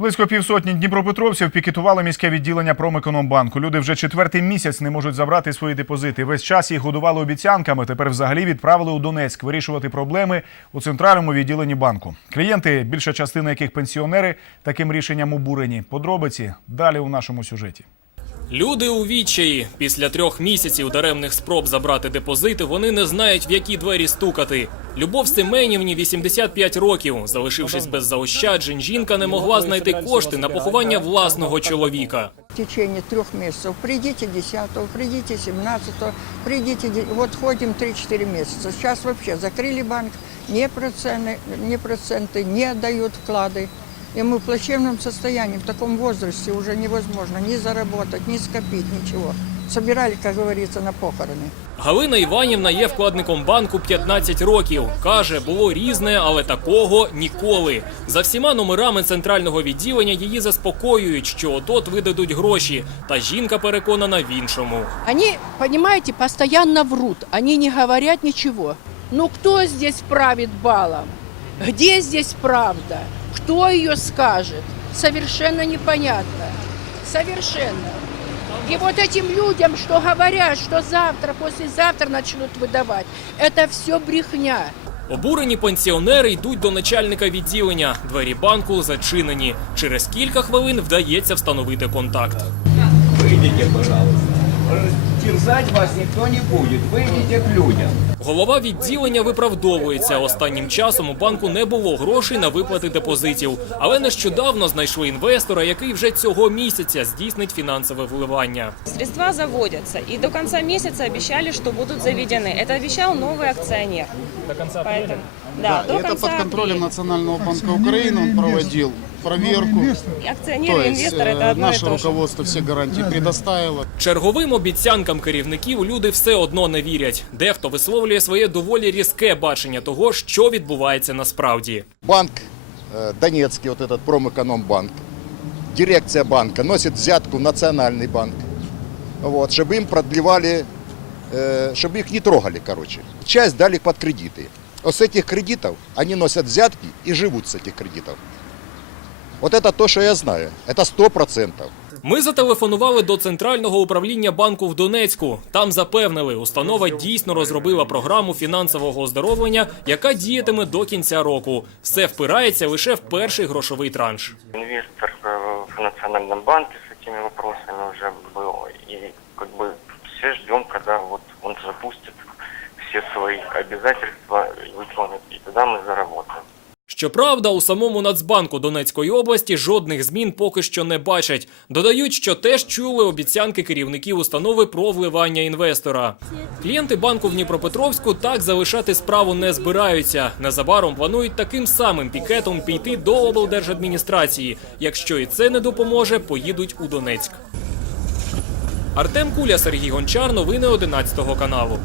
Близько півсотні дніпропетровців пікетували міське відділення Промекономбанку. Люди вже четвертий місяць не можуть забрати свої депозити. Весь час їх годували обіцянками. Тепер взагалі відправили у Донецьк вирішувати проблеми у центральному відділенні банку. Клієнти, більша частина яких пенсіонери, таким рішенням обурені. Подробиці далі у нашому сюжеті. Люди у відчаї. Після трьох місяців даремних спроб забрати депозити, вони не знають, в які двері стукати. Любов Семенівні 85 років. Залишившись без заощаджень, жінка не могла знайти кошти на поховання власного чоловіка. В течение трех месяцев. Придите 10 придите 17 придите... де- Вот ходим 3-4 месяца. Сейчас вообще закрыли банк, не проценты, не проценты, не дают вклады. И мы в плачевном состоянии, в таком возрасте уже невозможно ни заработать, ни скопить, ничего. Собирали, как говорится, на похороны. Галина Іванівна є вкладником банку 15 років. Каже, було різне, але такого ніколи. За всіма номерами центрального відділення її заспокоюють, що от-от видадуть гроші. Та жінка переконана в іншому. Они, понимаете, постоянно врут, они не говорят ничего. Ну кто здесь правит балом? Где здесь правда? Кто ее скажет? Совершенно непонятно. Совершенно. И вот этим людям, что говорят, что завтра, послезавтра начнут выдавать, это все брехня. Обурені пенсіонери йдуть до начальника відділення. Двері банку зачинені. Через кілька хвилин вдається встановити контакт. Выйдите, пожалуйста. Терзать вас никто не будет. Выйдите к людям. Голова відділення виправдовується. Останнім часом у банку не було грошей на виплати депозитів, але нещодавно знайшли інвестора, який вже цього місяця здійснить фінансове вливання. Средства заводятся, и до конца месяца обещали, что будут заведены. Это обещал новый акционер. До конца апреля? Да, до Это конца под контролем апреля. Национального банка Украины он проводил проверку. Акционер То и есть инвестор э, это одно и наше то же. руководство все гарантии предоставило. Черговим обіцянкам керівників люди все одно не вірять. Дехто висловлює своє доволі різке бачення того, що відбувається насправді. банк э, Донецкий, вот этот промэкономбанк, дирекция банка носит взятку в национальный банк, вот, чтобы им продлевали, э, чтобы их не трогали, короче. Часть дали под кредиты. Вот с этих кредитов они носят взятки и живут с этих кредитов. Вот это то, что я знаю. Это сто процентов. Ми зателефонували до центрального управління банку в Донецьку. Там запевнили, установа дійсно розробила програму фінансового оздоровлення, яка діятиме до кінця року. Все впирається лише в перший грошовий транш. инвестор э, в Национальном банке с этими вопросами уже был. И как бы все ждем, когда вот он запустит все свои обязательства и выполнит, и тогда мы заработаем. Щоправда, у самому Нацбанку Донецької області жодних змін поки що не бачать. Додають, що теж чули обіцянки керівників установи про вливання інвестора. Клієнти банку в Дніпропетровську так залишати справу не збираються. Незабаром планують таким самим пікетом піти до облдержадміністрації. Якщо і це не допоможе, поїдуть у Донецьк. Артем Куля, Сергій Гончар. Новини 11 каналу.